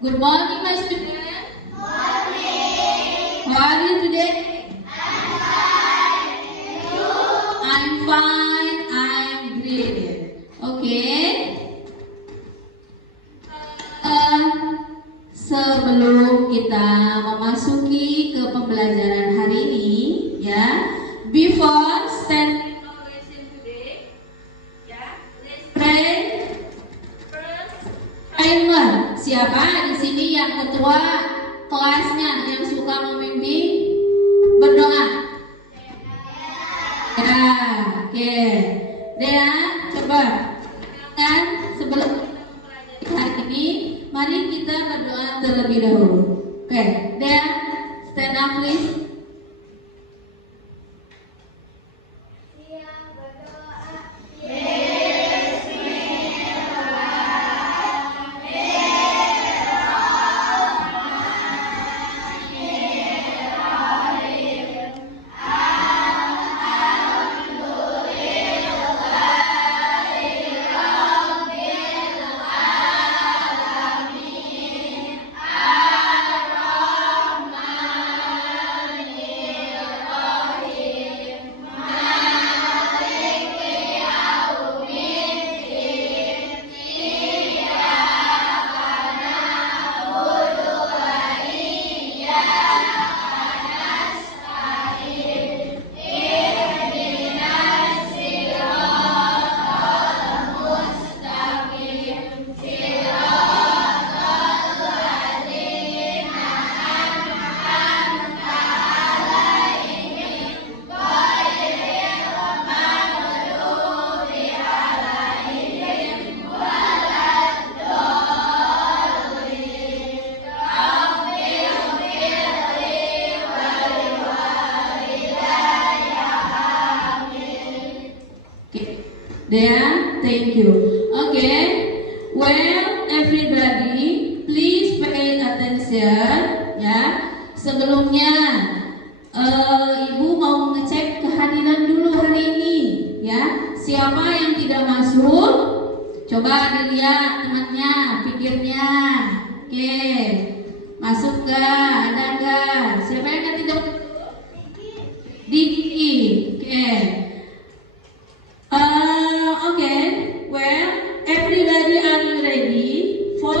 Good morning, my student. How are you today? I'm fine. I'm great. Okay. Sebelum kita memasuki ke pembelajaran hari ini, ya, before starting our lesson today, ya, let's pray first. Timer. Siapa di sini yang ketua kelasnya yang suka memimpin berdoa? Ya, oke. Dea, coba kan sebelum kita mempelajari hari ini, mari kita berdoa terlebih dahulu. Oke, Dea, stand up please. Dea, thank you. Okay, well everybody, please pay attention. Ya, sebelumnya Ibu mau ngecek kehadiran dulu hari ini. Ya, siapa yang tidak masuk? Coba dilihat temannya, pikirnya. Oke, masuk gak? Ada gak? Siapa yang tidak masuk? Diki. Oke. Okay, well, everybody are you ready for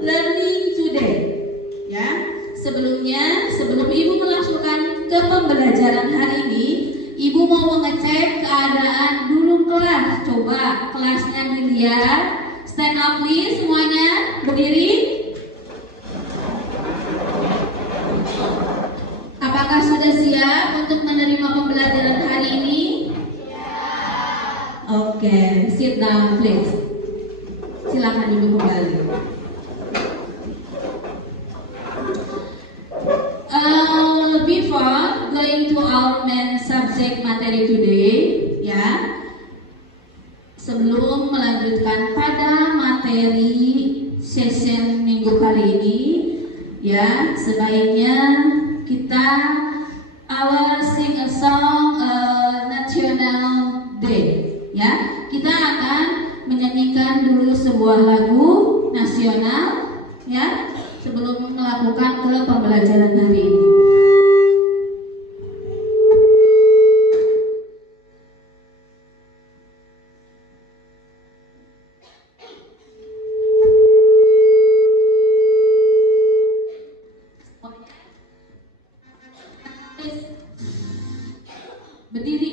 learning today? Ya, sebelum Ibu melangsungkan ke pembelajaran hari ini, Ibu mau mengecek keadaan dulu kelas. Coba kelasnya dilihat. Stand up please semuanya, berdiri. Apakah sudah siap untuk menerima pembelajaran hari ini? Oke, sit down please. Silakan duduk kembali. Before going to our main subject materi today, ya, sebelum melanjutkan pada materi session minggu kali ini, ya, sebaiknya kita sing a song National Day. Ya, kita akan menyanyikan dulu sebuah lagu nasional, ya, sebelum melakukan ke pembelajaran hari ini. Berdiri.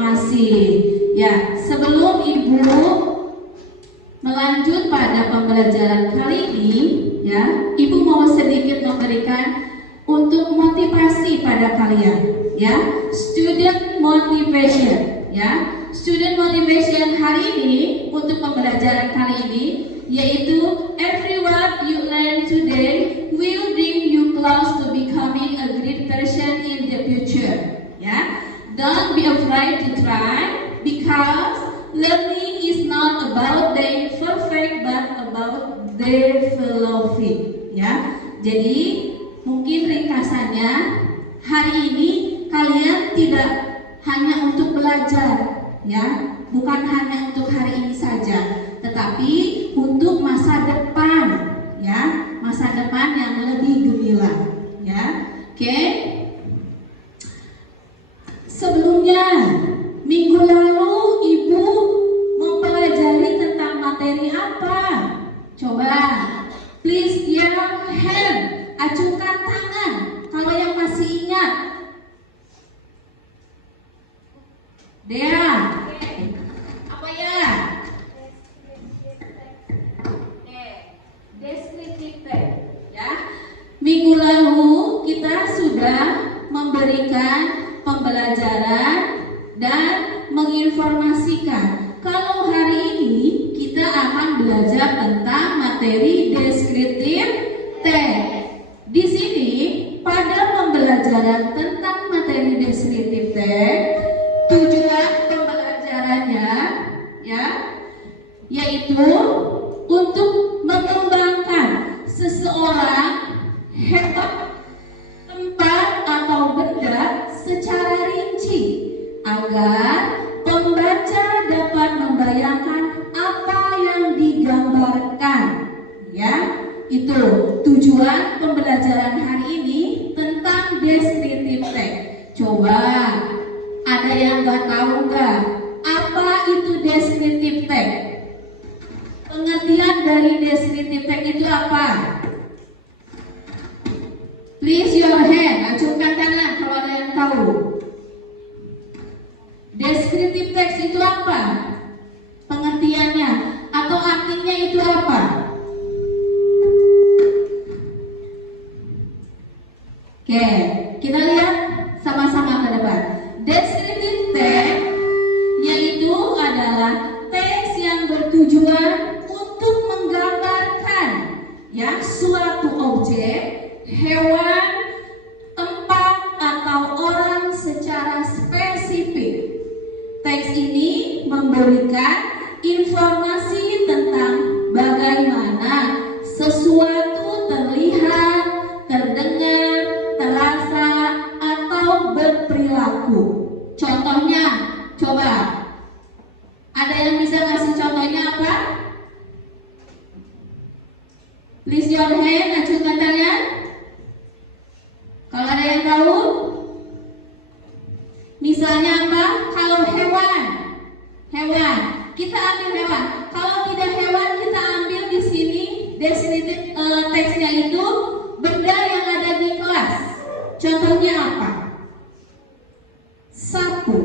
masih. Ya, sebelum Ibu melanjut pada pembelajaran kali ini, ya, Ibu mau sedikit memberikan untuk motivasi pada kalian, ya, student motivation, ya. Student motivation hari ini untuk pembelajaran kali ini yaitu every word you learn today will bring you close to becoming a great person in the future, ya. Don't be afraid to try because learning is not about being perfect but about developing, ya. Jadi mungkin ringkasannya hari ini kalian tidak hanya untuk belajar, ya, bukan hanya untuk hari ini saja, tetapi untuk masa depan, ya, masa depan yang lebih gemilang, ya. Oke. Sebelumnya minggu lalu Ibu mempelajari tentang materi apa? Coba, please your hand, acungkan tangan kalau yang masih ingat. Dea, apa ya? Descriptive text, ya. Minggu lalu kita sudah memberikan pembelajaran dan menginformasikan. Kalau hari ini kita akan belajar tentang materi descriptive text. Di sini pada pembelajaran tentang materi descriptive text, tujuan pembelajarannya, ya, yaitu untuk mengembangkan seseorang hebat, tempat atau benda secara rinci agar pembaca dapat membayangkan apa yang digambarkan, ya. Itu tujuan pembelajaran hari ini tentang descriptive text. Coba, ada yang nggak tahu nggak apa itu descriptive text? Pengertian dari descriptive text itu apa? Please your hand, acungkan tangan kalau ada yang tahu. Descriptive text itu apa? Pengertiannya atau artinya itu apa? Oke, kita lihat sama-sama ke depan. Descriptive text yaitu adalah teks yang bertujuan untuk menggambarkan, ya, suatu objek, hewan, tempat atau orang secara spesifik. Teks ini memberikan informasi tentang bagaimana sesuatu terlihat, terdengar, terasa atau berperilaku. Contohnya, coba, ada yang bisa ngasih contohnya apa? Please your hand, acungkan tangan. Kalau ada yang tahu, misalnya apa? Kalau hewan, kita ambil hewan. Kalau tidak hewan, kita ambil di sini descriptive teksnya itu benda yang ada di kelas. Contohnya apa? Sapu.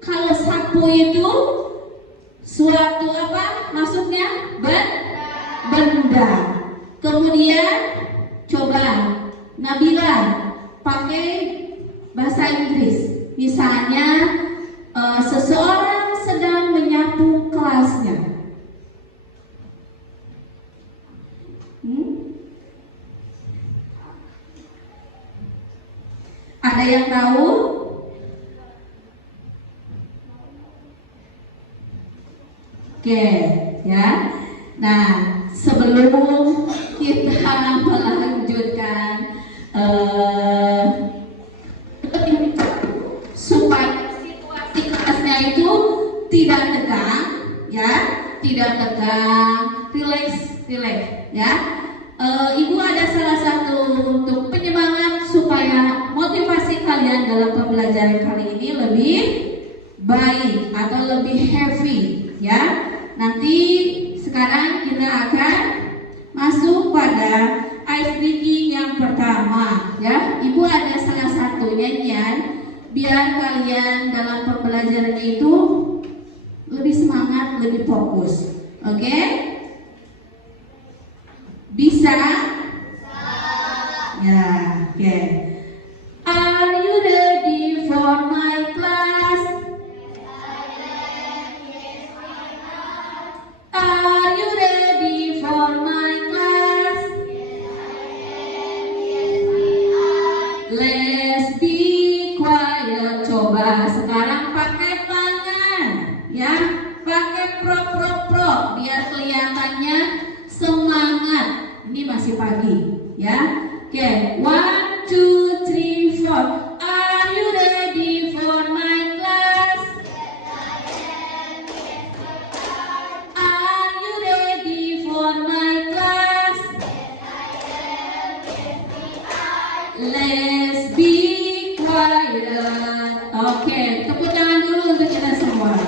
Kalau sapu itu suatu apa? Maksudnya benda. Kemudian coba Nabila pakai bahasa Inggris. Misalnya seseorang sedang menyapu kelasnya. Ada yang tahu? Oke, ya. Nah, sebelum kita melanjutkan supaya situasi kelasnya itu tidak tegang, ya, tidak tegang, relax, ya. Ibu ada salah satu untuk penyemangat supaya motivasi kalian dalam pembelajaran kali ini lebih baik atau lebih heavy, ya. Nanti sekarang kita akan masuk pada ice breaking yang pertama, ya. Ibu ada salah satu nyanyian biar kalian dalam pembelajarannya itu lebih semangat, lebih fokus. Oke? Bisa? Ya, oke. Are you ready for my class? Are you ready for my class? Let's be quiet. Coba sekarang pakai tangan, ya, pakai prop biar kelihatannya semangat. Ini masih pagi, ya. Oke, 1, 2, 3, 4. Are you ready for my class? Are you ready for my class? Let's be quiet. Oke, tepuk tangan dulu untuk kita semua.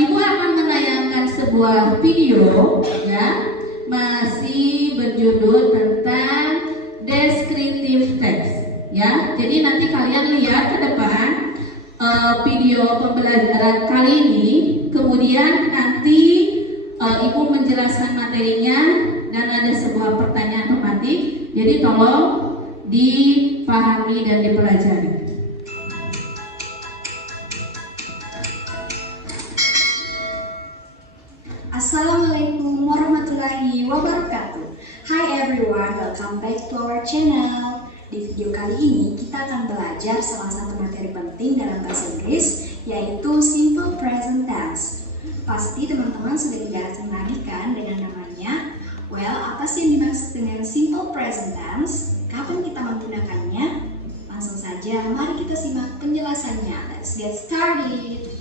Ibu akan menayangkan sebuah video, ya, masih berjudul tentang descriptive text, ya. Jadi nanti kalian lihat ke depan video pembelajaran kali ini, kemudian nanti ibu menjelaskan materinya dan ada sebuah pertanyaan tematik. Jadi tolong dipahami dan dipelajari. Assalamualaikum warahmatullahi wabarakatuh. Hi everyone, welcome back to our channel. Di video kali ini kita akan belajar salah satu materi penting dalam bahasa Inggris, yaitu simple present tense. Pasti teman-teman sudah tidak asing lagi kan dengan namanya. Well, apa sih yang dimaksud dengan simple present tense? Kapan kita menggunakannya? Langsung saja, mari kita simak penjelasannya. Let's get started.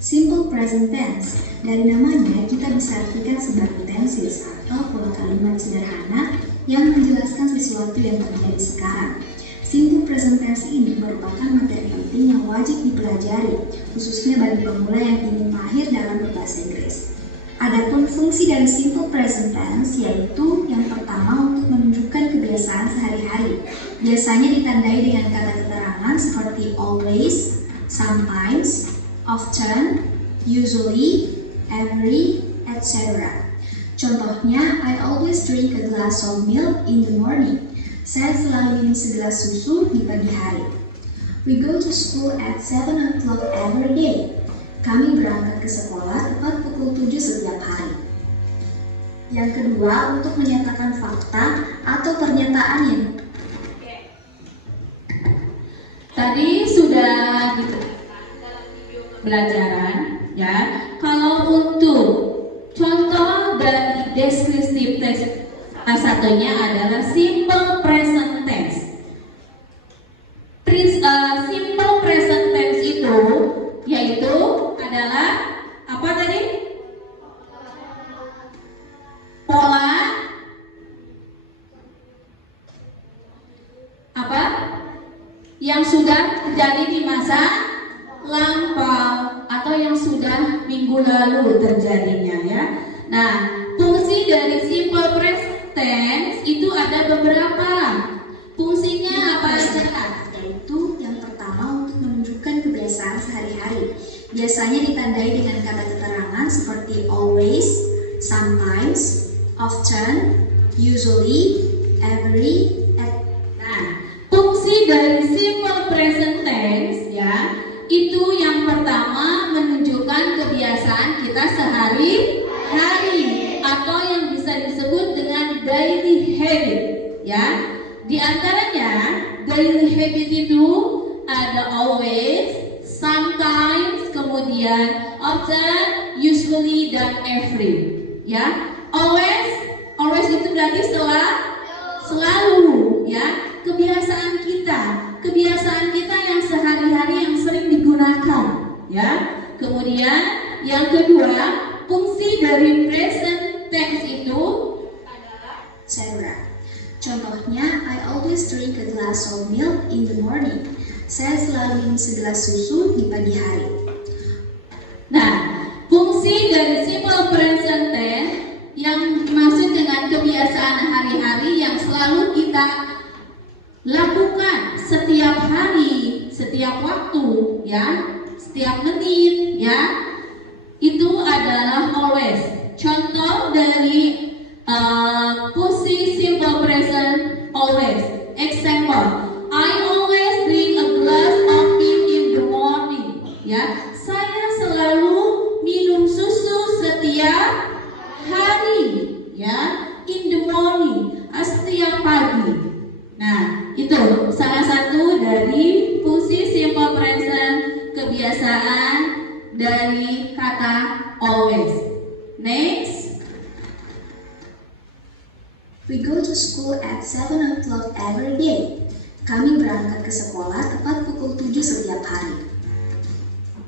Simple present tense, dari namanya kita bisa artikan sebagai tenses atau pola kalimat sederhana yang menjelaskan sesuatu yang terjadi sekarang. Simple present tense ini merupakan materi penting yang wajib dipelajari, khususnya bagi pemula yang ingin mahir dalam berbahasa Inggris. Adapun fungsi dari simple present tense yaitu yang pertama untuk menunjukkan kebiasaan sehari-hari. Biasanya ditandai dengan kata keterangan seperti always, sometimes, often, usually, every, etc. Contohnya, I always drink a glass of milk in the morning. Saya selalu minum segelas susu di pagi hari. We go to school at 7 o'clock every day. Kami berangkat ke sekolah tepat pukul 7 setiap hari. Yang kedua, untuk menyatakan fakta atau pernyataan yang tadi sudah pembelajaran, ya. Kalau untuk contoh dari descriptive text, satunya adalah simple present tense. Simple present tense itu yaitu adalah apa tadi? Pola apa? Yang sudah terjadi di masa lampau atau yang sudah minggu lalu terjadinya, ya. Nah, fungsi dari simple present tense itu ada beberapa. Fungsinya apa aja? Yaitu yang pertama untuk menunjukkan kebiasaan sehari-hari. Biasanya ditandai dengan kata keterangan seperti always, sometimes, often, usually, every, Nah, fungsi dari simple present tense, ya, itu yang pertama menunjukkan kebiasaan kita sehari-hari atau yang bisa disebut dengan daily habit, ya. Di antaranya daily habit itu ada always, sometimes, kemudian often, usually, dan every, ya. Always itu berarti selalu, ya. Kebiasaan kita yang sehari-hari yang sering digunakan, ya. Kemudian yang kedua, fungsi dari present tense itu adalah etc. Contohnya, I always drink a glass of milk in the morning. Saya selalu minum segelas susu di pagi hari. Nah, fungsi dari simple present tense yang dimaksud dengan kebiasaan hari-hari kita lakukan setiap hari, setiap waktu, ya, setiap menit, ya, itu adalah always. Contoh dari pussy simple present always. Example, I always drink a glass of milk in the morning. Ya, saya selalu minum susu setiap hari. Ya, in the morning, setiap pagi. Nah, itu salah satu dari fungsi simple present, kebiasaan dari kata always. Next. We go to school at 7 o'clock every day. Kami berangkat ke sekolah tepat pukul 7 setiap hari.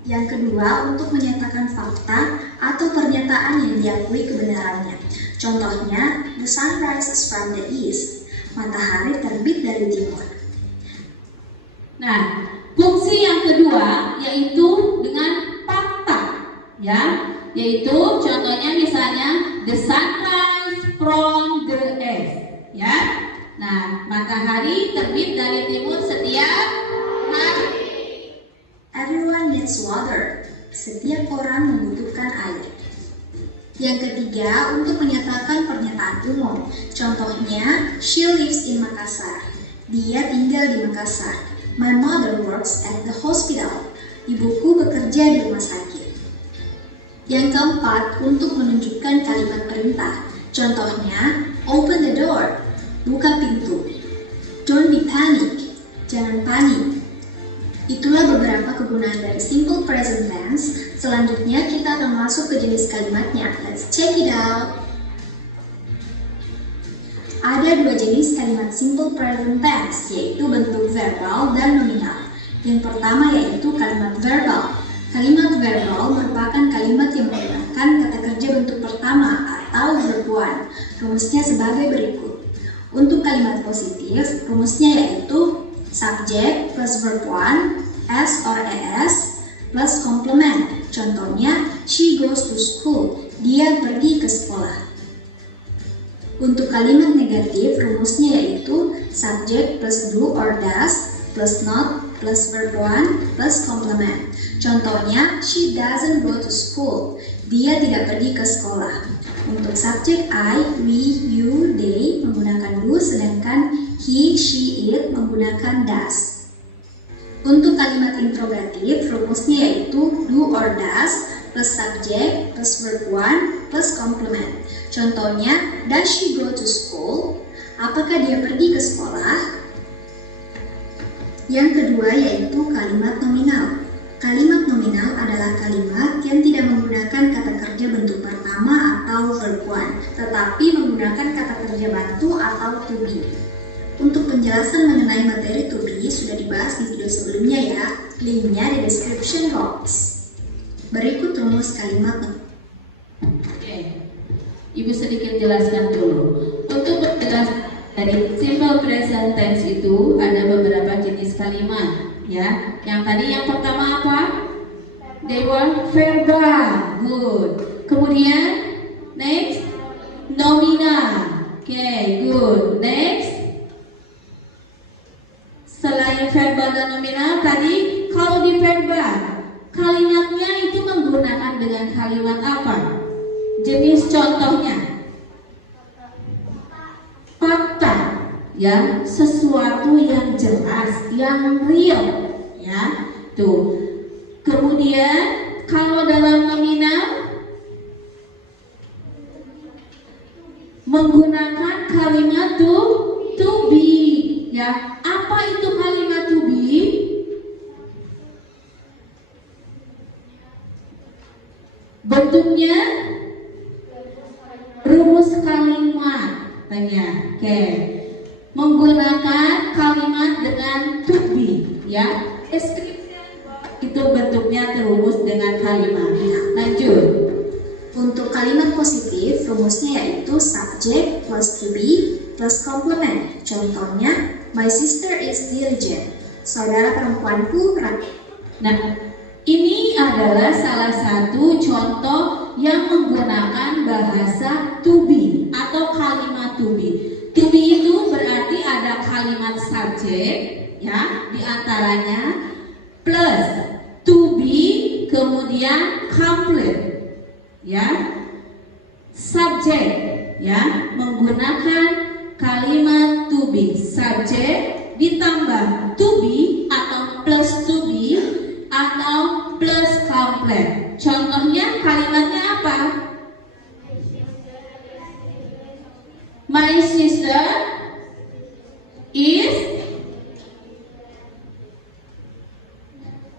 Yang kedua, untuk menyatakan fakta atau pernyataan yang diakui kebenarannya. Contohnya, the sun rises from the east. Matahari terbit dari timur. Nah, fungsi yang kedua yaitu dengan fakta, ya, yaitu contohnya misalnya the sunrise from the east, ya. Nah, matahari terbit dari timur setiap hari. Everyone needs water. Setiap orang membutuhkan air. Yang ketiga, untuk menyatakan pernyataan umum. Contohnya, she lives in Makassar. Dia tinggal di Makassar. My mother works at the hospital. Ibuku bekerja di rumah sakit. Yang keempat, untuk menunjukkan kalimat perintah. Contohnya, open the door. Buka pintu. Don't be panic. Jangan panik. Itulah beberapa kegunaan dari simple present tense. Selanjutnya kita akan masuk ke jenis kalimatnya. Let's check it out. Ada dua jenis kalimat simple present tense, yaitu bentuk verbal dan nominal. Yang pertama yaitu kalimat verbal. Kalimat verbal merupakan kalimat yang menggunakan kata kerja bentuk pertama atau verb one. Rumusnya sebagai berikut. Untuk kalimat positif, rumusnya yaitu subject plus verb one, s or es, plus complement. Contohnya, she goes to school. Dia pergi ke sekolah. Untuk kalimat negatif, rumusnya yaitu subject plus do or does, plus not, plus verb one, plus complement. Contohnya, she doesn't go to school. Dia tidak pergi ke sekolah. Untuk subjek I, we, you, they menggunakan do, sedangkan he, she, it menggunakan does. Untuk kalimat interrogatif, rumusnya yaitu do or does plus subject plus verb one plus complement. Contohnya, does she go to school? Apakah dia pergi ke sekolah? Yang kedua yaitu kalimat nominal. Kalimat nominal adalah kalimat yang tidak menggunakan kata kerja bentuk pertama atau verb one, tetapi menggunakan kata kerja bantu atau to be. Untuk penjelasan mengenai materi to be sudah dibahas di video sebelumnya ya, linknya di description box. Berikut rumus kalimat. Oke, Ibu sedikit jelaskan dulu. Untuk penjelasan dari simple present tense itu ada beberapa jenis kalimat, ya. Yang tadi yang pertama apa? They were verbal, good. Kemudian next nominal, okay, good. Next, selain verbal dan nominal tadi, kalau di verbal kalimatnya itu menggunakan dengan kalimat apa? Jenis contohnya fakta, ya, sesuatu yang jelas, yang real, ya, tuh. Kemudian kalau dalam nominal menggunakan kalimat to be, ya. Apa itu kalimat to be? Bentuknya rumus kalimat, tanya, oke. Menggunakan kalimat dengan to be, ya. Itu bentuknya terumus dengan kalimat. Lanjut. Untuk kalimat positif, rumusnya yaitu subject plus to be plus complement. Contohnya, my sister is diligent. Saudara perempuanku rajin. Nah, ini adalah salah satu contoh yang menggunakan bahasa to be atau kalimat to be. To be itu berarti ada kalimat subjek, ya, diantaranya plus to be kemudian complete, ya, subjek, ya, menggunakan kalimat to be, subjek ditambah to be atau plus to be atau plus complete. Contohnya kalimatnya apa? My sister is,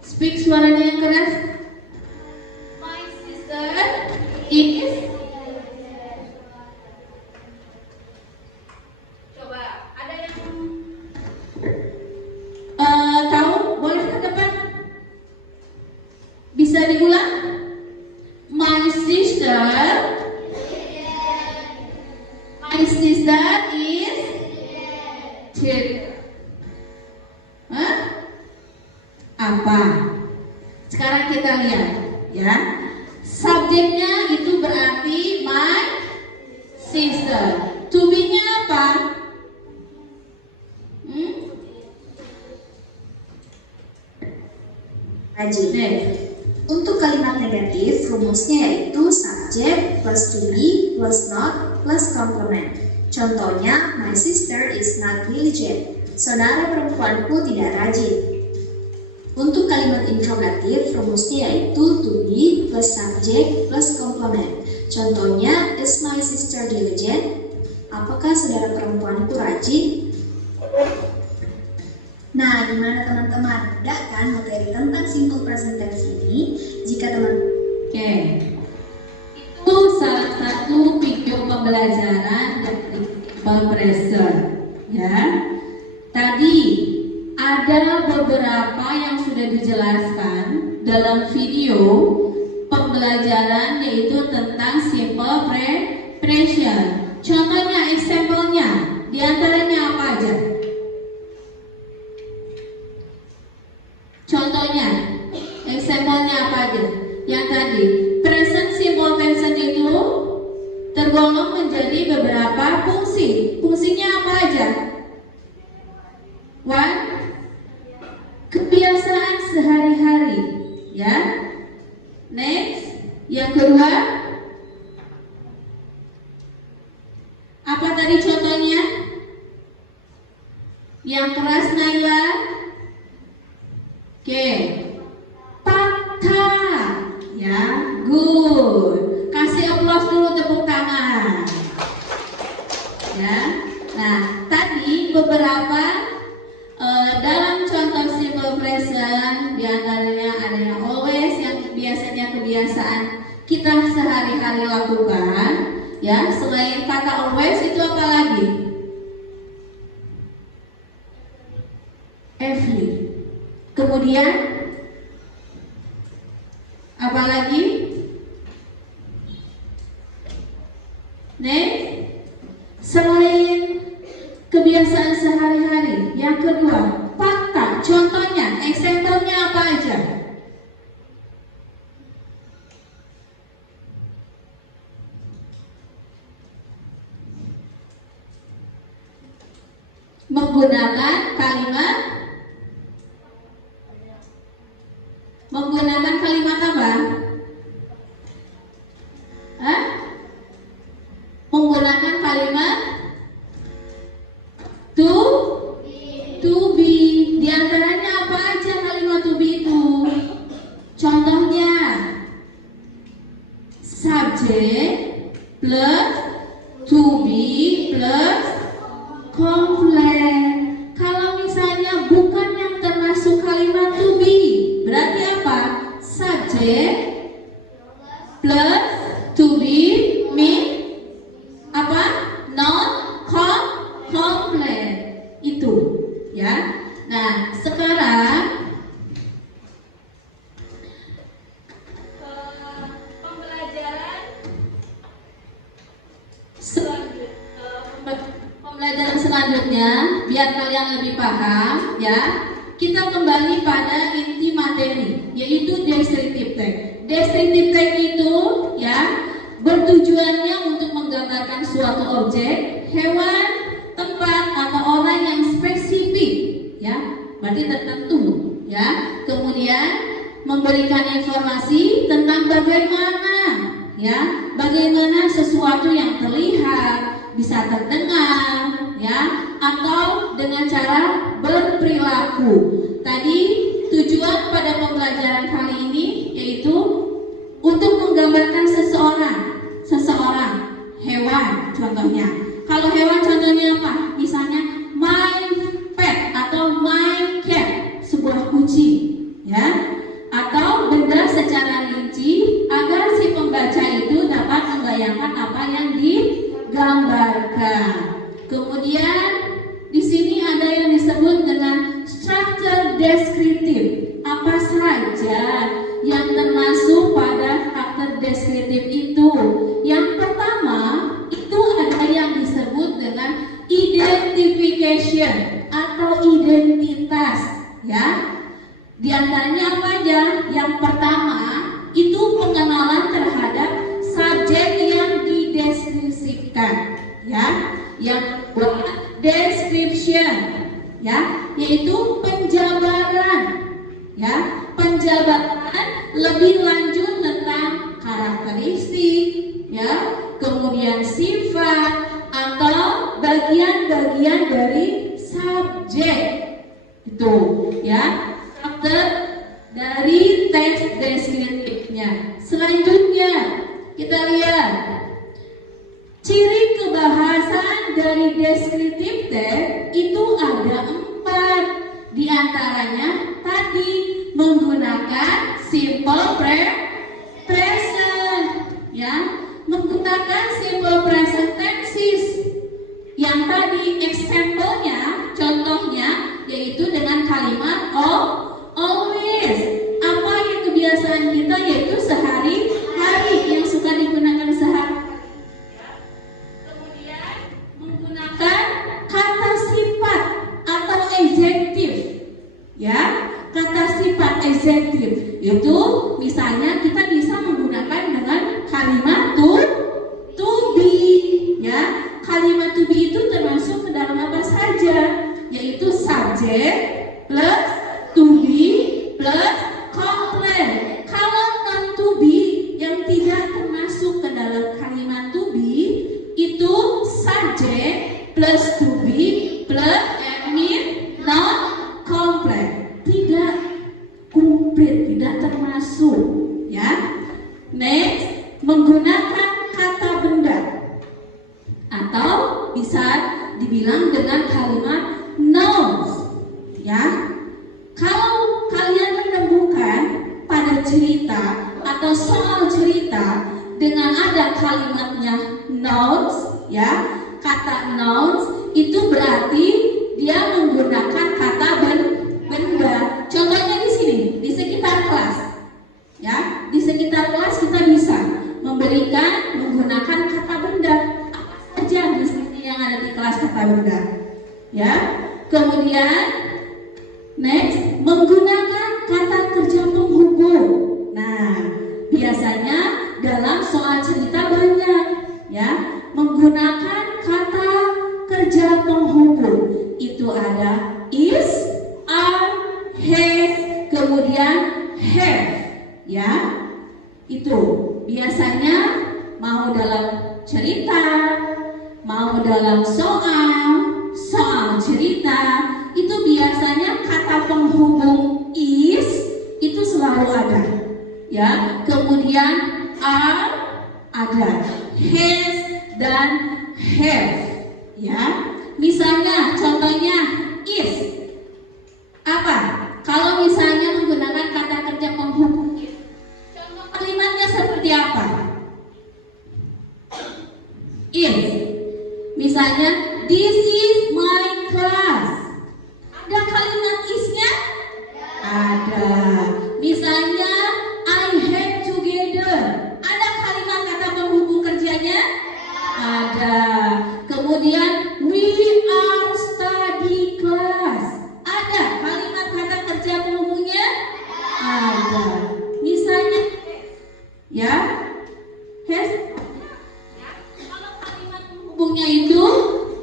speak suaranya yang keras. My sister is, coba ada yang tahu? Boleh ke depan? Bisa diulang? My sister is cheater. Hah? Apa? Sekarang kita lihat, ya. Subjeknya itu berarti my sister. To be-nya apa? Untuk kalimat negatif, rumusnya yaitu subject plus to be plus not plus complement. Contohnya, my sister is not diligent. Saudara perempuanku tidak rajin. Untuk kalimat interrogatif, rumusnya yaitu to be plus subject plus complement. Contohnya, is my sister diligent? Apakah saudara perempuanku rajin? Nah, gimana teman-teman? Mudah kan materi tentang simple present tense ini? Jika teman, itu salah satu video pembelajaran dari simple present, ya. Tadi ada beberapa yang sudah dijelaskan dalam video pembelajaran, yaitu tentang simple present. Contohnya, example-nya, diantaranya apa aja? Contohnya, example-nya apa aja? Yang tadi, present simple tense itu tergolong menjadi beberapa fungsi. Fungsinya apa aja? One, kebiasaan sehari-hari, ya. Next, yang kedua, apa tadi contohnya? Yang keras, Naila. Fakta, ya, good. Kasih applause dulu, tepuk tangan, ya. Nah, tadi beberapa dalam contoh simple present, diantaranya ada yang always, yang biasanya kebiasaan kita sehari-hari lakukan, ya. Selain kata always, itu apa lagi? Every. Kemudian apa lagi? Next, selain kebiasaan sehari-hari, yang kedua fakta. Contohnya, example-nya apa aja? Menggunakan kalimat apa? Menggunakan kalimat to be. Di antaranya apa aja kalimat to be itu? Contohnya, subject plus to be plus complement. Kalau misalnya bukan yang termasuk kalimat to be, berarti apa? Subject plus to be mean apa? Non complement. Itu, ya. Nah, sekarang pembelajaran selanjutnya, biar kalian lebih paham, ya. Kita kembali pada inti materi, yaitu descriptive text. Descriptive text itu, ya, bertujuannya untuk menggambarkan suatu objek, hewan, tempat, atau orang yang spesifik berarti tertentu, ya. Kemudian memberikan informasi tentang bagaimana sesuatu yang terlihat, bisa terdengar, ya, atau dengan cara berperilaku. Tadi tujuan pada pembelajaran kali ini yaitu untuk menggambarkan seseorang, hewan contohnya. Kalau hewan contohnya apa? Misalnya my pet atau my cat, sebuah kucing, ya. Atau benda secara rinci agar si pembaca itu dapat membayangkan apa yang digambarkan. Kemudian di sini ada yang disebut dengan structure deskriptif. Apa saja yang termasuk pada struktur deskriptif itu? Yang pertama itu ada yang disebut dengan identification atau identitas, ya. Di antaranya apa aja? Yang pertama itu pengenalan terhadap subjek yang dideskripsikan, ya. Yang kedua description, ya, yaitu penjabaran, ya, penjabaran lebih lanjut tentang karakteristik, ya, kemudian sifat atau bagian-bagian dari subjek itu, ya. Dari teks deskriptifnya. Selanjutnya kita lihat ciri kebahasan dari deskriptif teks itu ada 4. Di antaranya tadi menggunakan simple present, ya, menggunakan simple present tenses. Yang tadi example-nya, contohnya yaitu dengan kalimat always. Apa yang kebiasaan kita yaitu sehari-hari yang suka digunakan sehari. Kemudian menggunakan kata sifat atau adjektif, ya, kata sifat adjektif itu misalnya kita bisa menggunakan dengan kalimat to be, ya. Kalimat to be itu termasuk ke dalam apa saja, yaitu subjek plus to be plus complement. Kalau non to be yang tidak termasuk ke dalam kalimat to be itu subjek plus to be plus admin non complement, tidak komplit, tidak termasuk, ya. Next, menggunakan kata benda atau bisa dibilang dengan kalimat nouns, ya. Kalau kalian menemukan pada cerita atau soal cerita dengan ada kalimatnya nouns, ya, kata nouns itu berarti dia menggunakan kata benda. Contohnya di sini, di sekitar kelas, ya, di sekitar kelas kita bisa memberikan menggunakan kata benda. Apa saja di sini yang ada di kelas kata benda, ya. Kemudian next, menggunakan kata kerja penghubung. Nah, biasanya dalam soal cerita banyak, ya, menggunakan kata kerja penghubung. Itu ada is, are, has, kemudian have, ya. Itu biasanya mau dalam cerita, mau dalam soal cerita, itu biasanya kata penghubung is itu selalu ada, ya. Kemudian are ada, has dan have, ya. Misalnya contohnya is apa? Kalau misalnya menggunakan kata kerja penghubung is, contoh kalimatnya seperti apa? Is, misalnya this is my class. Ada kalimat isnya? Ada. Misalnya I have together. Ada kalimat kata penghubung kerjanya? Ada. Kemudian we are study class. Ada kalimat kata kerja penghubungnya? Ada. Misalnya, ya, has. Kalau kalimat penghubungnya itu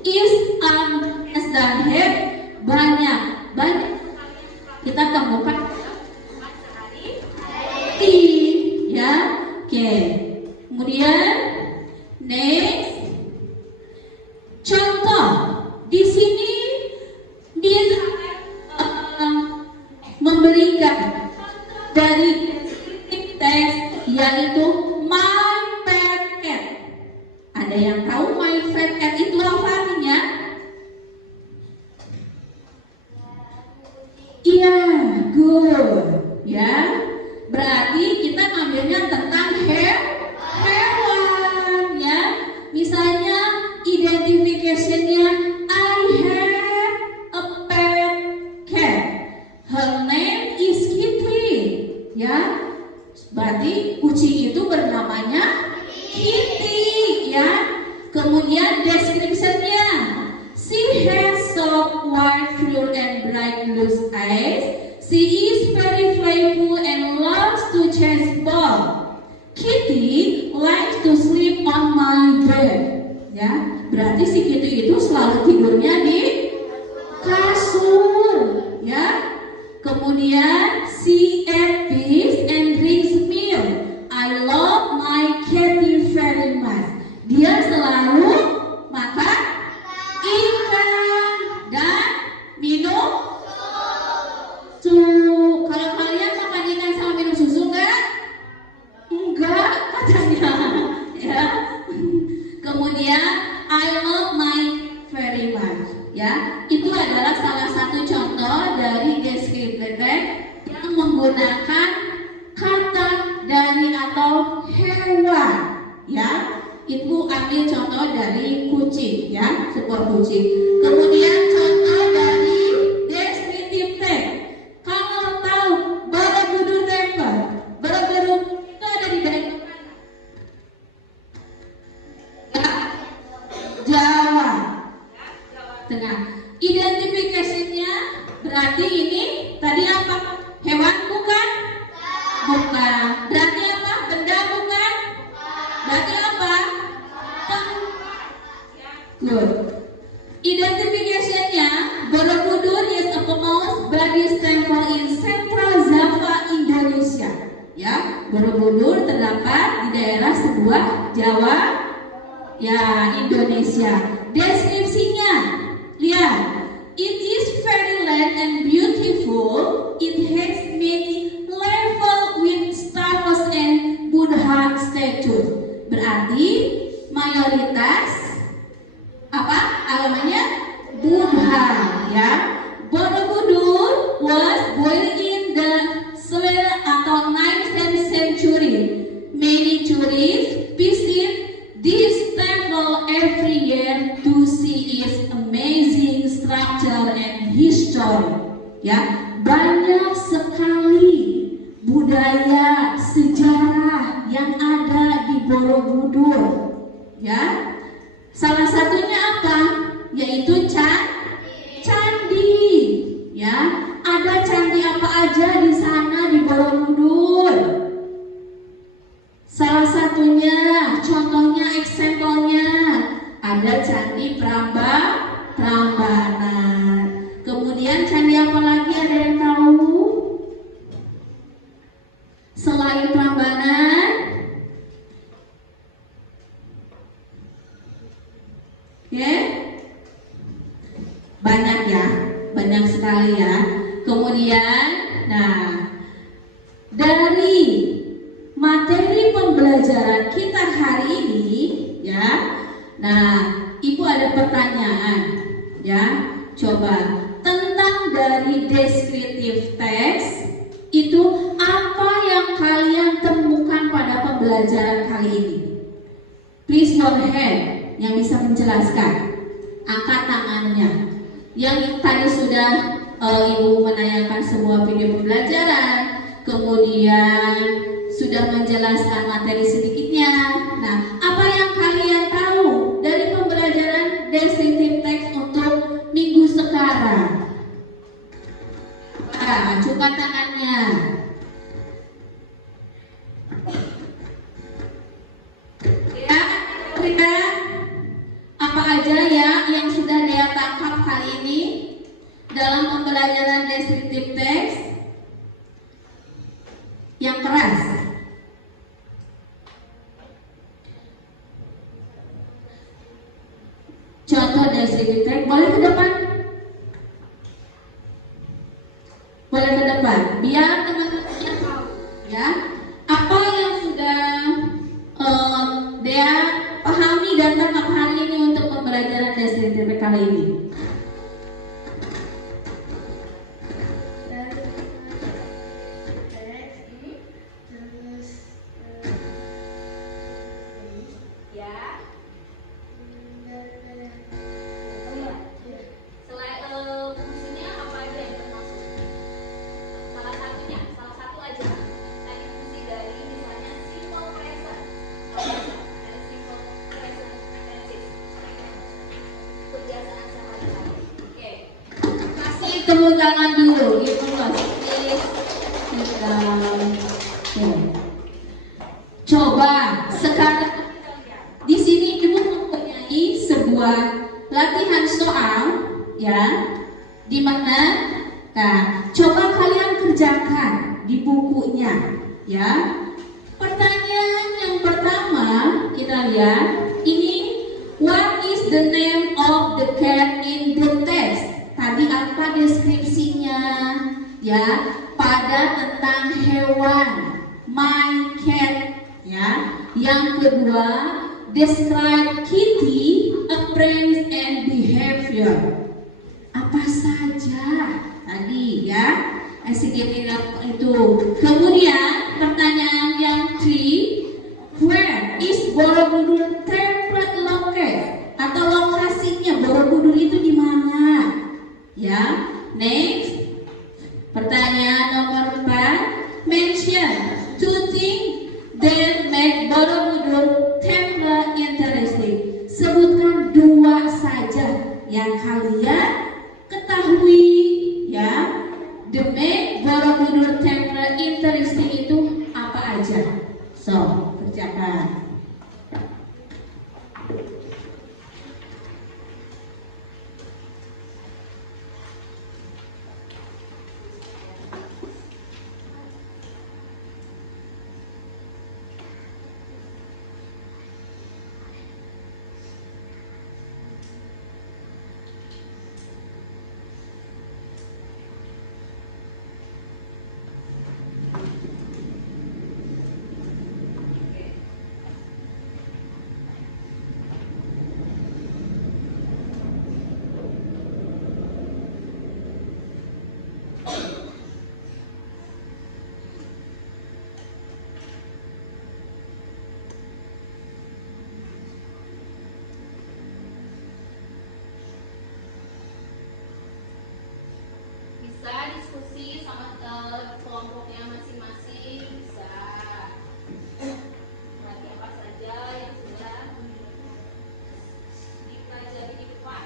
is, has dan have banyak Iya, good. Ya, berarti kita ngambilnya tentang hewan, ya. Misalnya identification-nya, I have a pet cat. Her name is Kitty. Ya, berarti kucing itu bernamanya Kitty, ya. Kemudian description-nya, she has soft white fur and bright blue eyes. She is very playful and loves to chase ball. Kitty likes to sleep on my bed. Ya, berarti si Kitty itu selalu tidurnya di kasur. Ya. Kemudian she eats fish and drinks milk. I love my Kitty very much. Dia selalu makan ikan dan minum susu. Kalau kalian makan ikan sama minum susu enggak? Enggak katanya. Ya. Kemudian I love my very much. Ya, itu adalah salah satu contoh dari descriptive text yang menggunakan kata dari atau hewan. Ya, itu ambil contoh dari kucing, ya, sebuah kucing. Kemudian contoh dari descriptive text. Kalau tahu Borobudur Temple, Borobudur itu ada di daerah Jawa Tengah. Identifikasinya berarti ini tadi apa? Hewan bukan? Bukan. Berarti apa? Benda bukan? Berarti apa? Good. Identifikasinya, Borobudur is a famous Buddhist temple in Central Java, Indonesia. Ya, Borobudur terdapat di daerah sebuah Jawa, ya, Indonesia. Deskripsinya, lihat, it is very land and beautiful. It has many level with statues and Buddha statues. Berarti mayoritas apa agamanya Buddha, ya. Borobudur was built in the 7th atau 9th century. Many tourists visit this temple every year to see its amazing structure and history. Ya, banyak sekali budaya sejarah yang ada di Borobudur. Ya, salah satunya apa? Yaitu candi. Ya, ada candi apa aja di sana di Borobudur? Salah satunya, contohnya, eksempelnya, ada candi Prambanan. Kemudian candi apa lagi, ada yang tahu? Selain Prambanan, ya, banyak ya, banyak sekali ya. Kemudian, nah, dari materi pembelajaran kita hari ini, ya, nah, Ibu ada pertanyaan, ya, coba tentang dari descriptive text itu apa yang kalian temukan pada pembelajaran kali ini? Please your hand yang bisa menjelaskan, angkat tangannya. Yang tadi sudah Ibu menanyakan sebuah video pembelajaran, kemudian sudah menjelaskan materi sedikitnya. Nah, apa yang kalian tahu dari pembelajaran descriptive text untuk minggu sekarang? Acukan tangannya. Ya, kita apa aja ya yang sudah dia tangkap kali ini dalam pembelajaran descriptive text yang keras? Contoh descriptive text, boleh ke depan? Boleh ke depan, biar teman-teman tahu ya apa yang sudah dia pahami dan tangkap hari ini untuk pembelajaran descriptive text kali ini. tepuk tangan dulu, gitu loh. Kita coba sekarang di sini ibu mempunyai sebuah latihan soal, ya, di mana, nah, coba kalian kerjakan di bukunya, ya. Pertanyaan yang pertama kita lihat ini, what is the name of the cat in the text? Tadi apa deskripsinya, ya, pada tentang hewan, my cat, ya. Yang kedua, describe Kitty appearance and behavior. Apa saja tadi, ya, SCTV itu. Kemudian pertanyaan yang 3, where is Borobudur template located? Atau lokasinya Borobudur itu di mana? Ya, next. Pertanyaan nomor 4, mention 2 things that make Borobudur temple interesting. Sebutkan 2 saja yang kalian ketahui, ya. The make Borobudur temple interesting itu apa aja? So, kerjakan. Bisa diskusi sama kelompoknya masing-masing, bisa berarti apa saja yang sudah dipelajari di depan.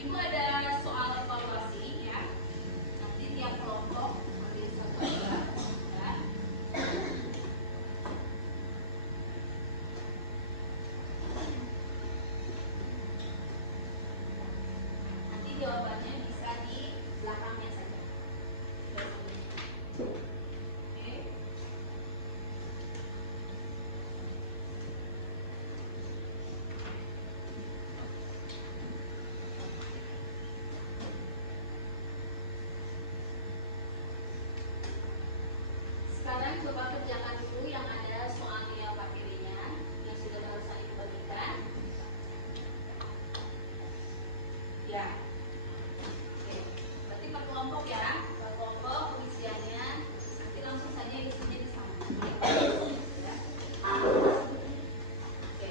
Ibu ada soal evaluasi, ya. Nanti tiap kelompok ambil 1 ya. Nanti jawabannya bisa di belakangnya saja. Oke. Sekarang coba kerjakan dulu yang ada soalnya materinya yang sudah barusan Ibu bagikan. Ya. Oke. Berarti per kelompok, ya. Per kelompok pengisiannya nanti langsung saja isinya di sana. Ya. Oke.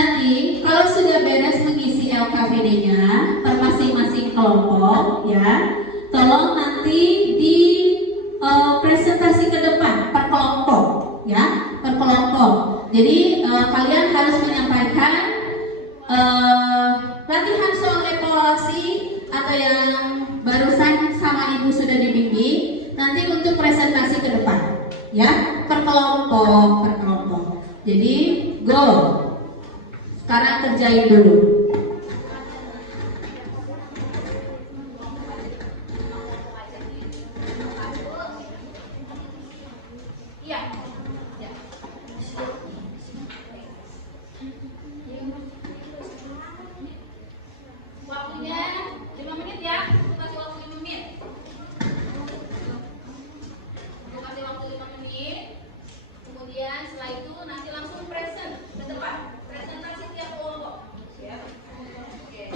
Nanti kalau sudah beres mengisi LKPD-nya per masing-masing kelompok ya, tolong nanti di presentasi ke depan per kelompok ya, per kelompok. Jadi kalian harus menyampaikan latihan soal evaluasi atau yang barusan sama ibu sudah dibimbing nanti untuk presentasi ke depan ya, per kelompok, per kelompok. Jadi go. Sekarang kerjain dulu. Iya. Waktunya 5 menit ya. Kasih waktu 5 menit. Kasih waktu 5 menit. Kemudian setelah itu nanti langsung present ke depan. Presentasi tiap kelompok. Ya. Oke.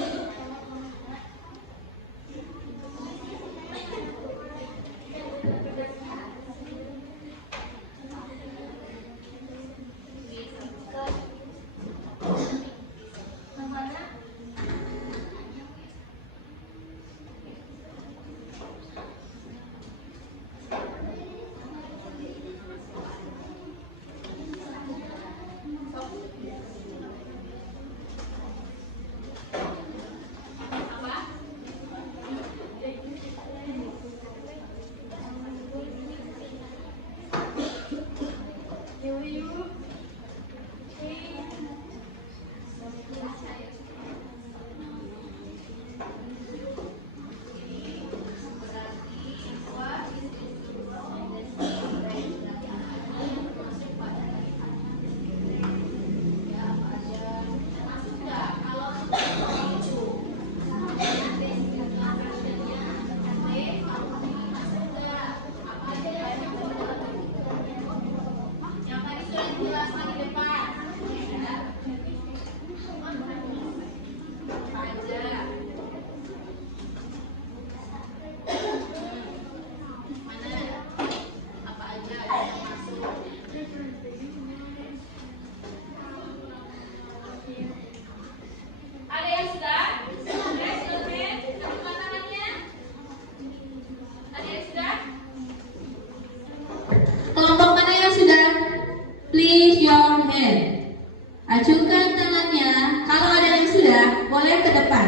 Ajukan tangannya. Kalau ada yang sudah, boleh ke depan.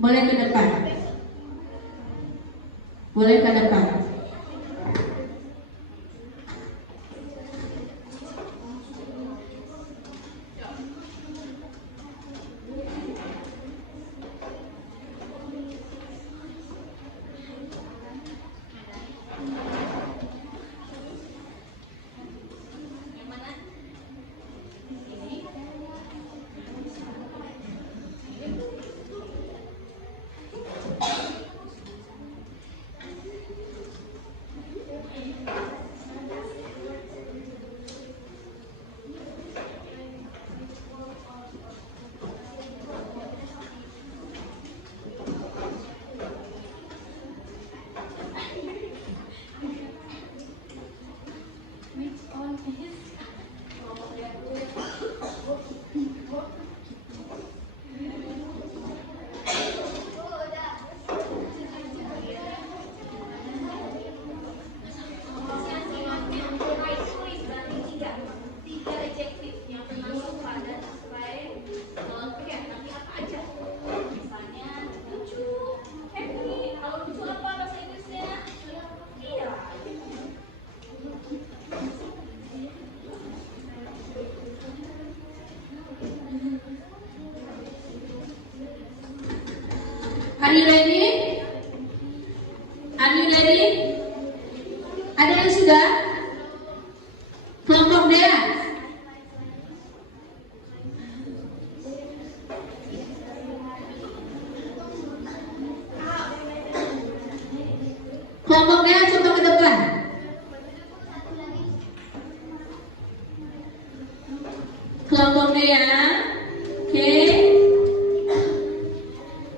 Boleh ke depan. Boleh ke depan. Are you ready? Are you ready? Ada yang sudah? Kelompok D. Kelompok D coba ke depan. Kelompok D ya. Oke.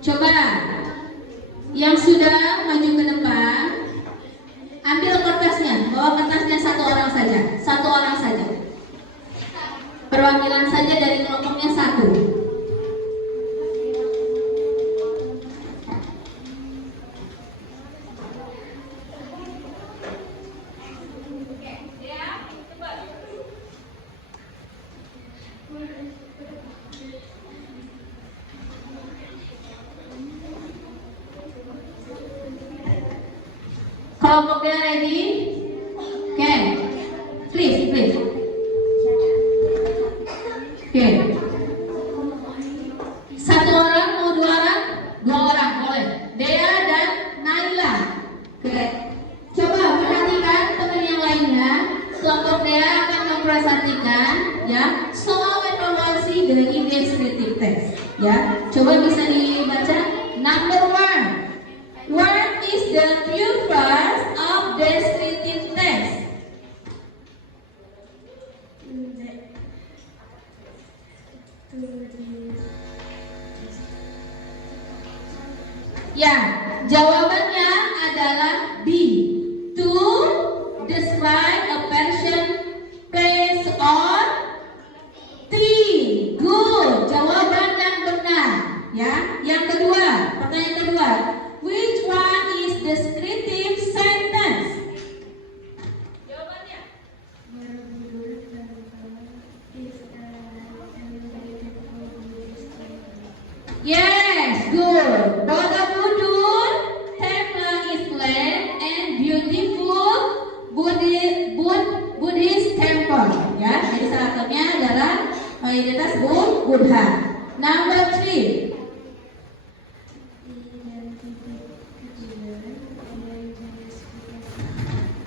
Coba yang sudah maju ke depan. Kelompok D ready? Okay. Please. Okay. Satu orang mau dua orang? Dua orang boleh. Dea dan Naila. Oke. Coba perhatikan teman yang lainnya. Kelompok Dea akan memperhatikan ya soal evaluasi dari descriptive text. Ya, coba bisa dibaca. Number one. What is the purpose of descriptive text? Ya, jawabannya adalah B. To describe a person, place, or thing. Good, jawaban yang benar. Ya, yang kedua, pertanyaan kedua. Which one is descriptive sentence? Jawabannya. Yes, good. Borobudur, temple is land and beautiful Buddhist temple. Ya, jadi salah satunya adalah identitas Buddha. Number 3.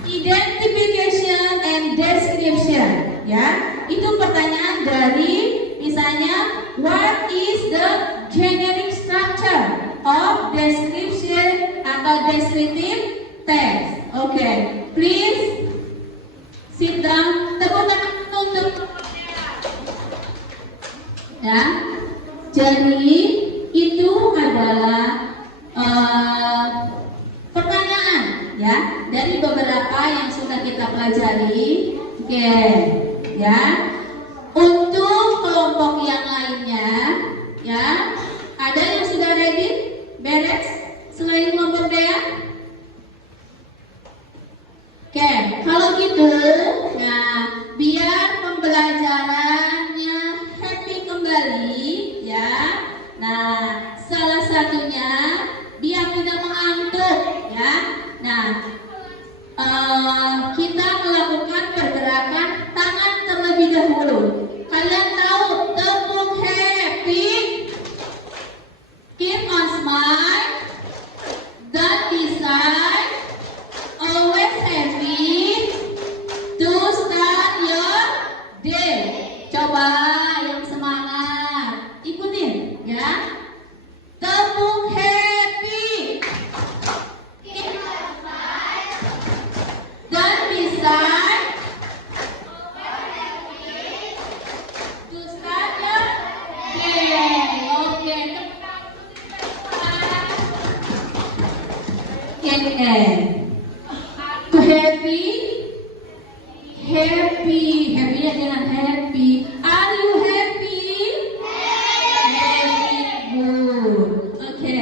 Identification and description. Ya, itu pertanyaan dari misalnya what is the generic structure of description atau descriptive text. Oke, please sit down. Tepuk tangan untuk ya. Jadi itu adalah pertanyaan ya dari beberapa yang sudah kita pelajari. Oke, ya. Untuk kelompok yang lainnya, ya, ada yang sudah ready? Beres? Selain kelompok Dea? Oke, kalau gitu, ya, biar pembelajarannya happy kembali, ya. Nah, salah satunya biar tidak mengantuk, ya. Nah, kita melakukan pergerakan tangan terlebih dahulu. Kalian tahu tepuk happy, keep on smile, don't be shy, always happy to start your day. Coba yang semangat, ikutin ya. Tepuk happy, keep on smile, don't be shy. To happy dengan happy. Are you happy? Happy, good. Oke.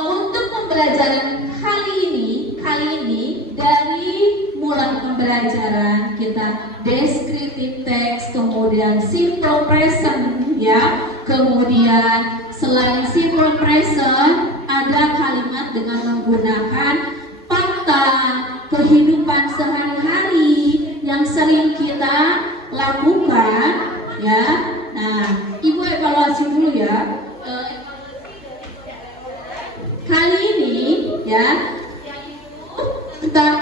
Untuk pembelajaran kali ini dari mulai pembelajaran kita descriptive text, kemudian simple present, ya, kemudian selain simple present ada kalimat dengan menggunakan fakta kehidupan sehari-hari yang sering kita lakukan, ya. Nah, Ibu evaluasi dulu ya. Kali ini, ya, tentang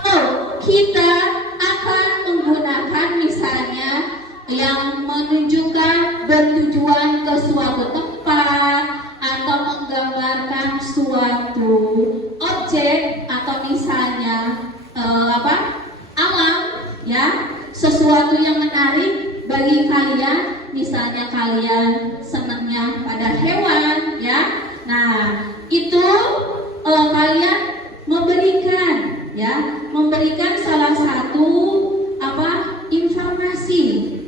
kalau kita akan menggunakan misalnya yang menunjukkan bertujuan ke suatu tempat atau menggambarkan suatu objek atau misalnya alam, ya, sesuatu yang menarik bagi kalian, misalnya kalian senangnya pada hewan, ya. Nah, itu kalian memberikan salah satu informasi,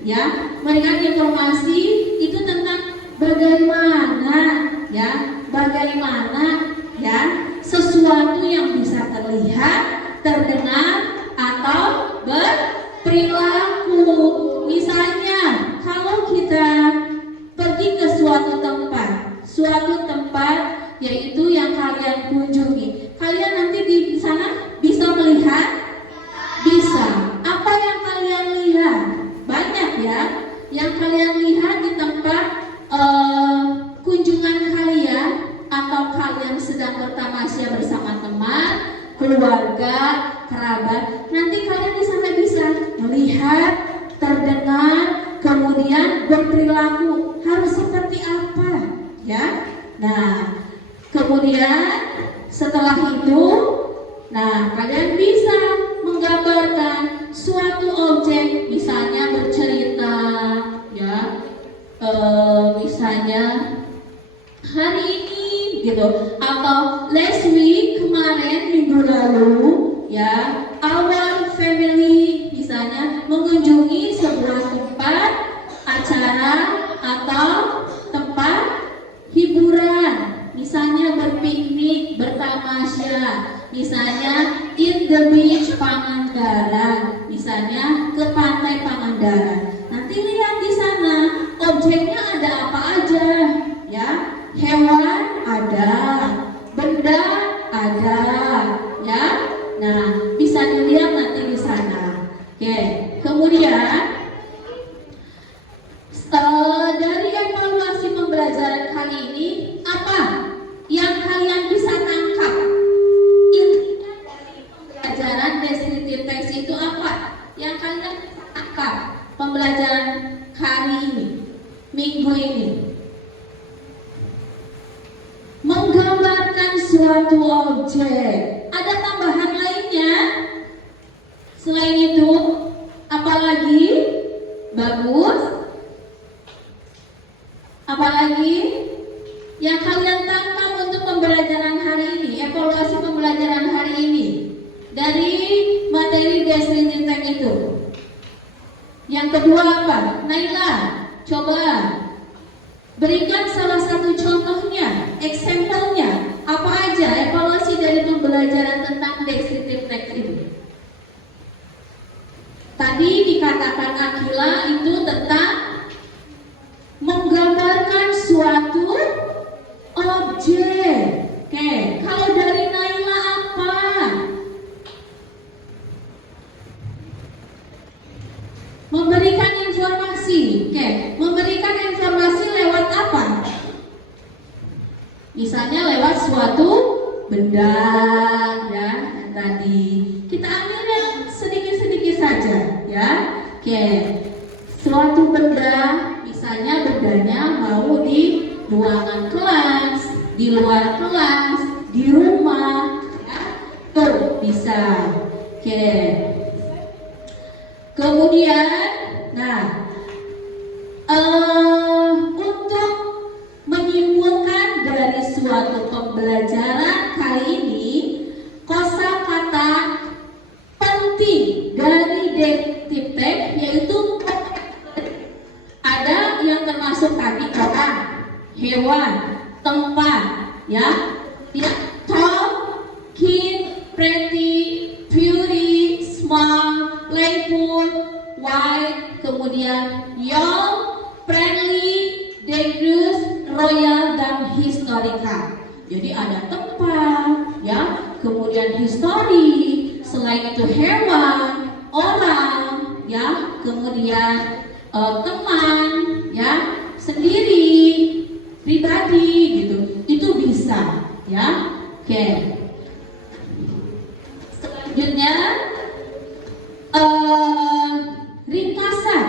ya, memberikan informasi itu tentang bagaimana sesuatu yang bisa terlihat, terdengar atau berperilaku. yang kalian lihat di tempat kunjungan kalian atau kalian sedang bertamasya bersama teman, keluarga, kerabat, nanti kalian di sana bisa melihat, terdengar, kemudian berperilaku harus seperti apa, ya. Nah, kemudian setelah itu, nah kalian bisa menggambarkan suatu objek, misalnya bercerita, ya, misalnya hari ini, gitu, atau last week, kemarin minggu lalu, ya, our family, misalnya mengunjungi sebuah tempat acara atau tempat hiburan, misalnya berpiknik, bertamasya, misalnya in the beach Pangandaran, misalnya ke pantai Pangandaran. Nanti lihat di sana objeknya ada apa aja, ya, hewan ada, benda ada, ya. Nah, bisa dilihat nanti di sana. Oke, kemudian dari evaluasi pembelajaran kali ini, apa yang kalian bisa tangkap? Intinya dari pembelajaran descriptive text itu apa? Yang kalian bisa tangkap pembelajaran hari ini, minggu ini? Menggambarkan suatu objek. Ada tambahan lainnya? Selain itu, apalagi? Bagus. Apalagi yang kalian tangkap untuk pembelajaran hari ini, evaluasi pembelajaran hari ini dari materi descriptive text itu? Yang kedua apa? Naila, coba berikan salah satu contohnya, example-nya. Apa aja evaluasi dari pembelajaran tentang descriptive text itu? Tadi dikatakan Akila itu tentang menggambarkan suatu objek. Oke, kalau dari Naila apa? Memberikan informasi. Oke, memberikan informasi lewat apa? Misalnya lewat suatu benda, ya, tadi. Kita ambilnya sedikit-sedikit saja, ya. Oke, suatu benda, misalnya bendanya mau di ruangan kelas, di luar kelas, di rumah, ya. Tuh, bisa. Oke. Kemudian, nah, untuk menyimpulkan dari suatu pembelajaran kali ini, kosakata penting dari descriptive text yaitu ada yang termasuk tadi orang, hewan, tempat, ya, tall, kid, pretty, beauty, small, playful, white, kemudian young, friendly, dangerous, royal, dan historical. Jadi ada tempat, ya, kemudian history, selain itu hewan, orang, ya, kemudian teman, ya, sendiri, pribadi, gitu. Itu bisa, ya. Oke. Selanjutnya ringkasan,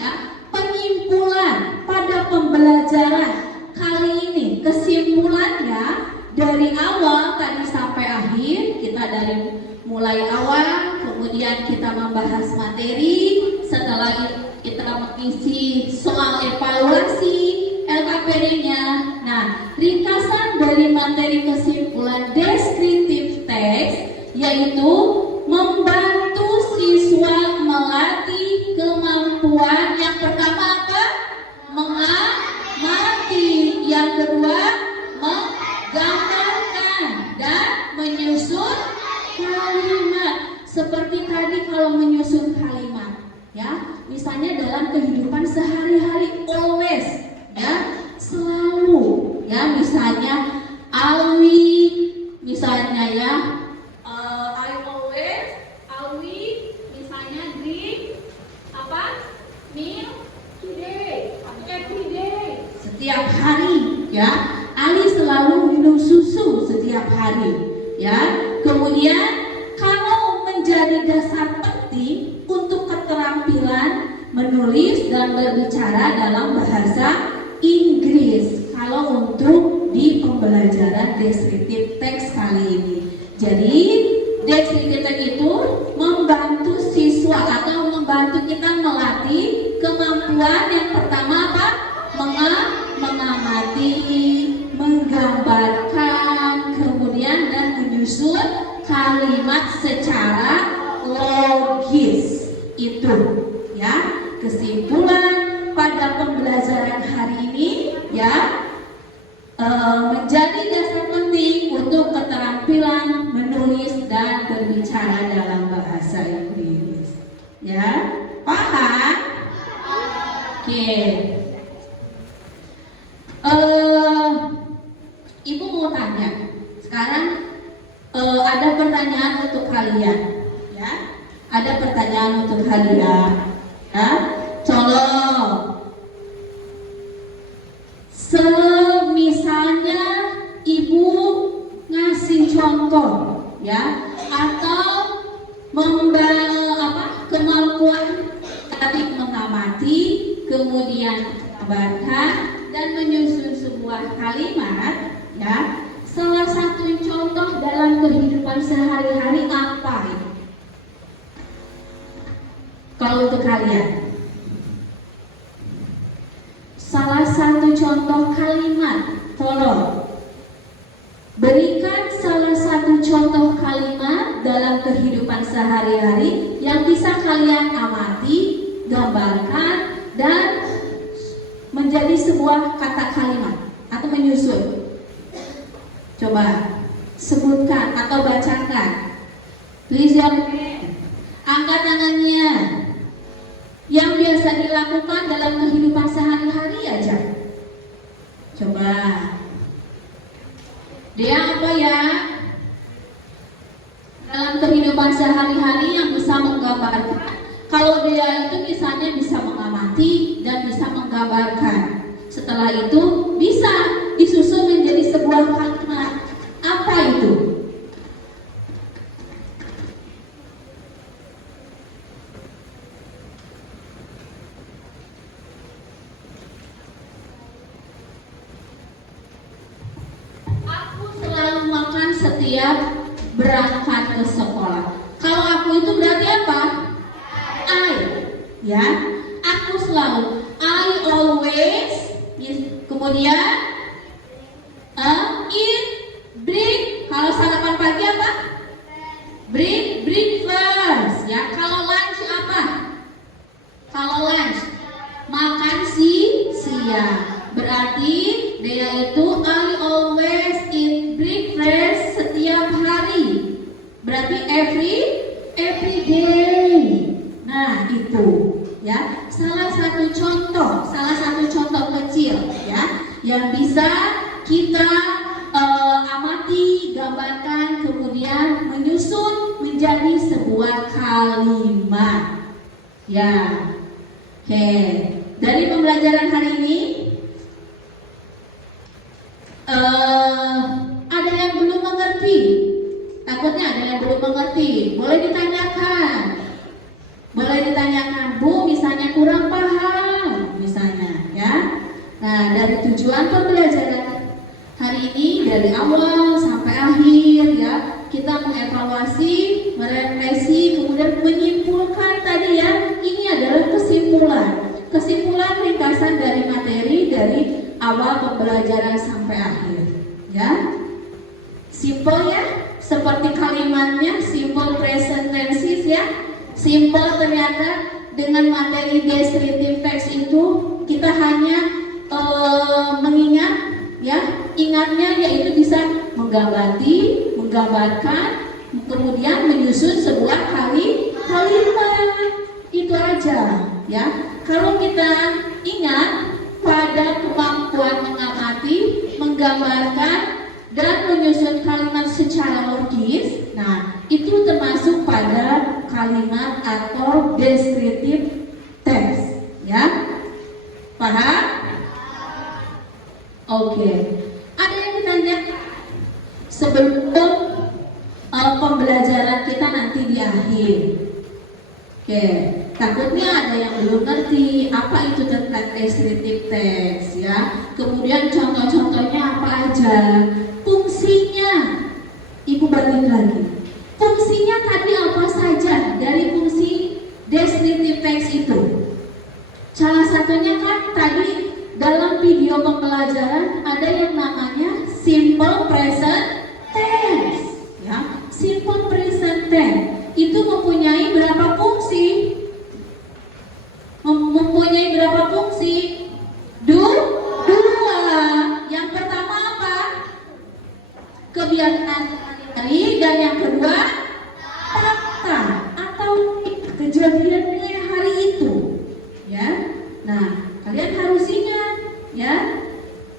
ya, penyimpulan pada pembelajaran kali ini. Kesimpulannya dari awal tadi sampai akhir, kita dari mulai awal, kemudian kita membahas materi, setelah kita mengisi soal evaluasi LKPD-nya. Nah, ringkasan dari materi kesimpulan descriptive text yaitu membantu siswa melatih kemampuan yang pertama apa? Mengamati. Yang kedua, menggambarkan dan menyusun kalimat. Seperti tadi kalau menyusun kalimat, ya, misalnya dalam kehidupan sehari-hari, always, ya, selalu, ya, misalnya Alwi, misalnya, ya, I always, Alwi, misalnya drink apa? Milk today. setiap hari, ya. Ali selalu minum susu setiap hari, ya. Kemudian kalau menjadi dasar penting untuk keterampilan menulis dan berbicara dalam bahasa Inggris kalau untuk di pembelajaran deskriptif teks kali ini. Jadi deskriptif teks itu membantu siswa atau membantu kita melatih kemampuan yang pertama apa? Mengamati, menggambarkan, kemudian dan menyusun kalimat secara logis. Itu ya kesimpulan pada pembelajaran hari ini, ya, menjadi dasar penting untuk keterampilan menulis dan berbicara dalam bahasa Inggris. Ya, paham? Oke. Ibu mau tanya. Sekarang ada pertanyaan untuk kalian, ya. Ada pertanyaan untuk kalian. Ya. Contoh. Misalnya ibu ngasih contoh, ya, atau kemampuan tadi mengamati, kemudian menggambarkan dan menyusun sebuah kalimat, ya. Salah satu contoh dalam kehidupan sehari-hari apa itu? Kalau untuk kalian, salah satu contoh kalimat, tolong berikan salah satu contoh kalimat dalam kehidupan sehari-hari yang bisa kalian amati, gambarkan, dan menjadi sebuah kata kalimat atau menyusun. Coba sebutkan atau bacakan. Please your hand. Angkat tangannya. Yang biasa dilakukan dalam kehidupan sehari-hari aja. Coba. Dia apa ya? Dalam kehidupan sehari-hari yang bisa menggambarkan. Kalau dia itu misalnya bisa mengamati dan bisa menggambarkan. Setelah itu bisa disusun menjadi sebuah kalimat. Apa itu? Setiap berangkat ke sekolah. Kalau aku itu berarti apa? I, ya. Aku selalu. I always. Kemudian eat, bring. Kalau sarapan pagi apa? Bring breakfast. Ya. Kalau lunch apa? Kalau lunch makan siang. Berarti dia itu I always eat breakfast setiap hari. Berarti every day. Nah, itu ya salah satu contoh kecil ya yang bisa kita amati, gambarkan, kemudian menyusun menjadi sebuah kalimat. Ya. Oke. Dari pembelajaran hari ini ada yang belum mengerti. Takutnya ada yang belum mengerti. Boleh ditanyakan, Bu, misalnya kurang paham, misalnya, ya. Nah, dari tujuan pembelajaran hari ini dari awal sampai akhir, ya, kita mengevaluasi, merefleksi, kemudian menyimpulkan tadi ya. Ini adalah kesimpulan ringkasan dari materi dari awal pembelajaran sampai akhir, ya. Simple ya, seperti kalimatnya, simple present tenses ya. Simple ternyata dengan materi descriptive text itu kita hanya mengingat ya, ingatnya yaitu bisa menggambarkan, kemudian menyusun sebuah kalimat. Itu aja ya. Kalau kita ingat pada kemampuan mengamati, menggambarkan, dan menyusun kalimat secara logis, nah itu termasuk pada kalimat atau descriptive text, ya. Paham? Oke. Ada yang bertanya sebelum pembelajaran kita nanti di akhir. Oke, takutnya ada yang belum ngerti apa itu tentang descriptive text ya. Kemudian contoh-contohnya apa aja, fungsinya. Ibu balik lagi. Fungsinya tadi apa saja dari fungsi descriptive text itu? Salah satunya kan tadi dalam video pembelajaran ada yang namanya simple present tense ya. Simple present tense itu mempunyai berapa fungsi? Mempunyai berapa fungsi? Dua. Yang pertama apa? Kebiasaan hari, dan yang kedua fakta atau kejadiannya hari itu ya. Nah, kalian harus ingat ya,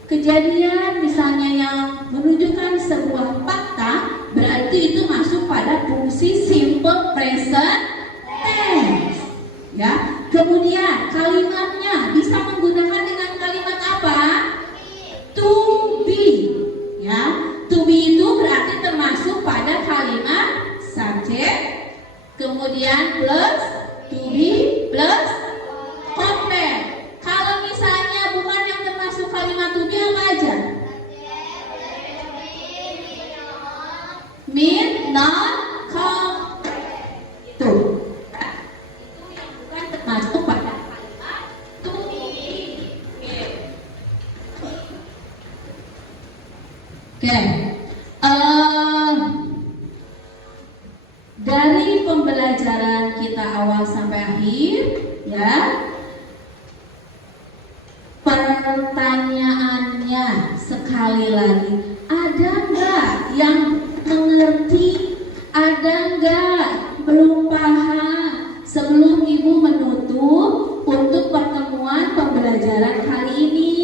kejadian misalnya yang menunjukkan sebuah fakta berarti itu masuk pada fungsi simple present tense ya. Kemudian kalimatnya bisa menggunakan dengan kalimat apa? To be ya. To be itu berarti termasuk pada kalimat subjek, kemudian plus to be plus konten. Kalau misalnya bukan yang termasuk kalimat to be apa aja? Mean, not, come. Tuh. Itu yang bukan termasuk pada kalimat to be. Oke. Dari pembelajaran kita awal sampai akhir ya, pertanyaannya sekali lagi, ada nggak yang mengerti? Ada nggak belum paham sebelum Ibu menutup untuk pertemuan pembelajaran kali ini?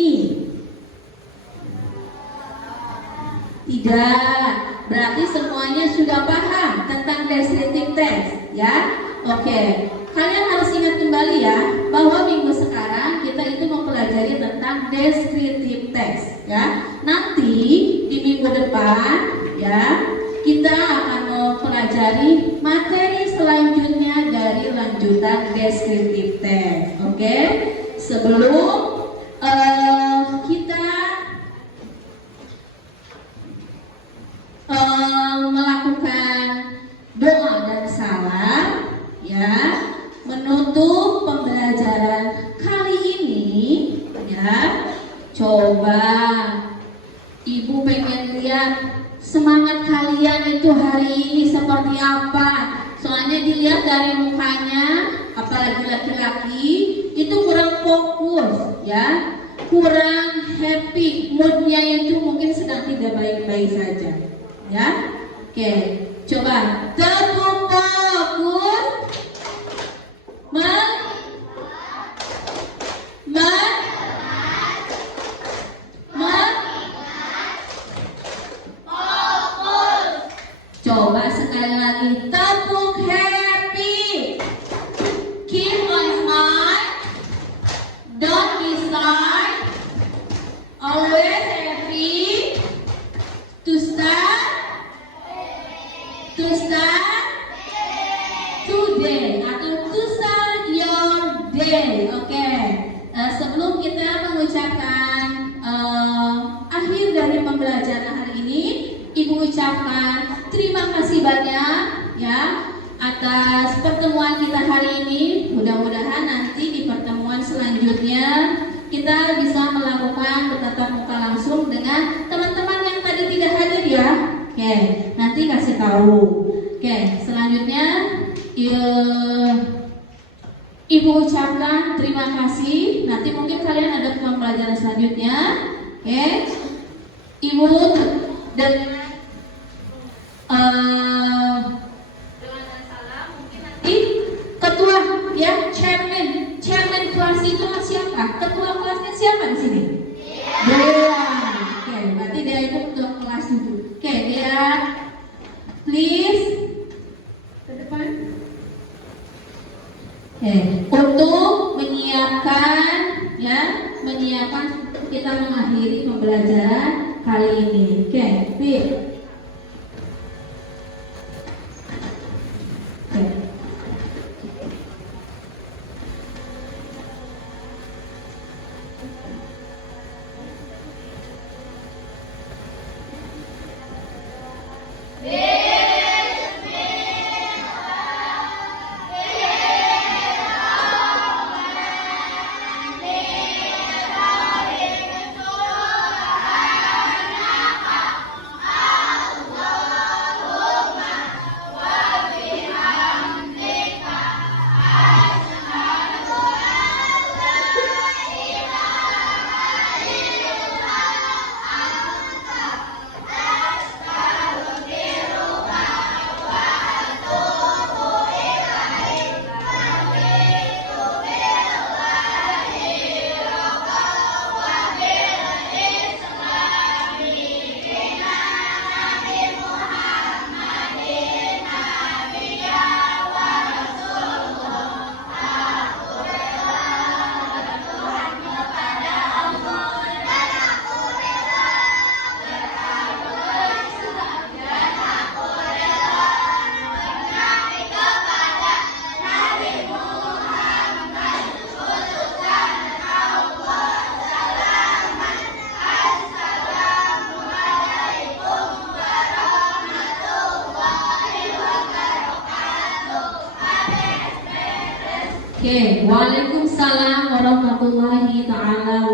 Tidak. Berarti semuanya sudah paham tentang descriptive text ya. Oke. Kalian harus ingat kembali ya bahwa minggu sekarang kita itu mempelajari tentang descriptive text ya. Nanti di minggu depan ya kita akan mempelajari materi selanjutnya dari lanjutan descriptive text. Oke. Sebelum kita melakukan doa dan salam ya, menutup pembelajaran kali ini ya. Coba Ibu pengen lihat semangat kalian itu hari ini seperti apa. Soalnya dilihat dari mukanya, apalagi laki-laki itu kurang fokus ya, kurang happy, moodnya itu mungkin sedang tidak baik-baik saja ya. Oke, coba tepuk fokus. Coba sekali lagi, tepuk happy. Keep on smile. Don't be shy. Always happy. To start today atau to start your day. Oke. Sebelum kita mengucapkan akhir dari pembelajaran hari ini, Ibu ucapkan terima kasih banyak ya atas pertemuan kita hari ini. Mudah-mudahan nanti di pertemuan selanjutnya kita bisa melakukan bertatap muka langsung dengan teman-teman yang tadi tidak hadir ya. Oke, nanti kasih tahu. Oke, selanjutnya Ibu ucapkan terima kasih. Nanti mungkin kalian ada pembelajaran selanjutnya. Oke, Ibu dengan salam mungkin nanti ketua ya, chairman kelas itu siapa? Ketua kelasnya siapa di sini? Dia. Oke, berarti dia itu ketua kelas itu. Oke, dia please ke depan. Oke, untuk menyiapkan kita mengakhiri pembelajaran kali ini. Oke, Pip. Oke. Oke, waalaikumsalam warahmatullahi taala